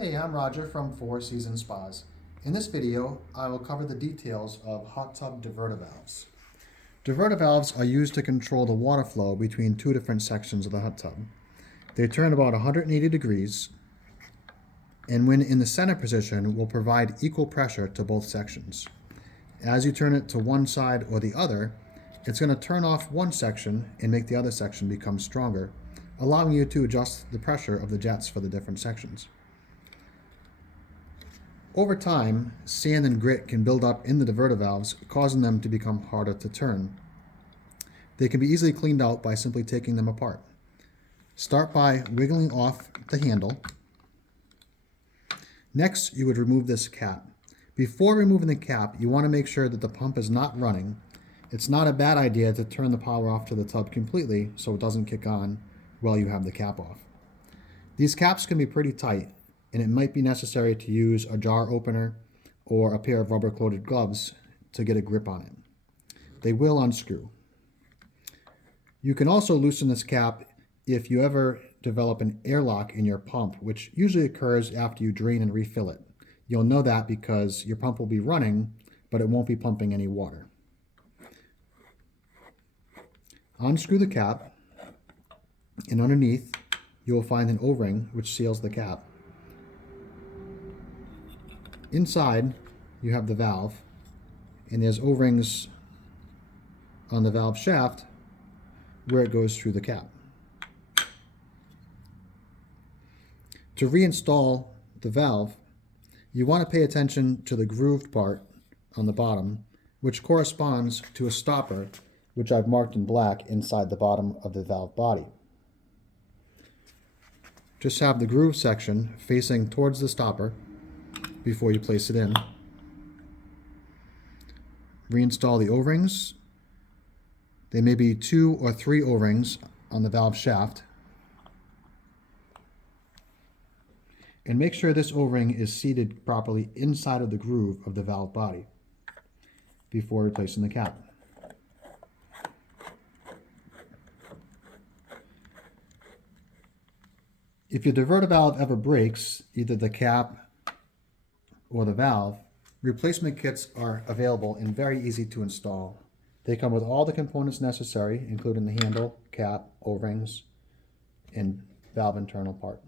Hey, I'm Roger from Four Seasons Spas. In this video, I will cover the details of hot tub diverter valves. Diverter valves are used to control the water flow between two different sections of the hot tub. They turn about 180 degrees, and when in the center position, will provide equal pressure to both sections. As you turn it to one side or the other, it's going to turn off one section and make the other section become stronger, allowing you to adjust the pressure of the jets for the different sections. Over time, sand and grit can build up in the diverter valves, causing them to become harder to turn. They can be easily cleaned out by simply taking them apart. Start by wiggling off the handle. Next, you would remove this cap. Before removing the cap, you want to make sure that the pump is not running. It's not a bad idea to turn the power off to the tub completely so it doesn't kick on while you have the cap off. These caps can be pretty tight, and it might be necessary to use a jar opener or a pair of rubber-coated gloves to get a grip on it. They will unscrew. You can also loosen this cap if you ever develop an airlock in your pump, which usually occurs after you drain and refill it. You'll know that because your pump will be running, but it won't be pumping any water. Unscrew the cap, and underneath you will find an O-ring which seals the cap. Inside, you have the valve, and there's O-rings on the valve shaft where it goes through the cap. To reinstall the valve, you want to pay attention to the grooved part on the bottom, which corresponds to a stopper, which I've marked in black inside the bottom of the valve body. Just have the groove section facing towards the stopper before you place it in. Reinstall the O-rings. There may be 2 or 3 O-rings on the valve shaft. And make sure this O-ring is seated properly inside of the groove of the valve body before replacing the cap. If your diverter valve ever breaks, either the cap or the valve, replacement kits are available and very easy to install. They come with all the components necessary, including the handle, cap, O-rings, and valve internal part.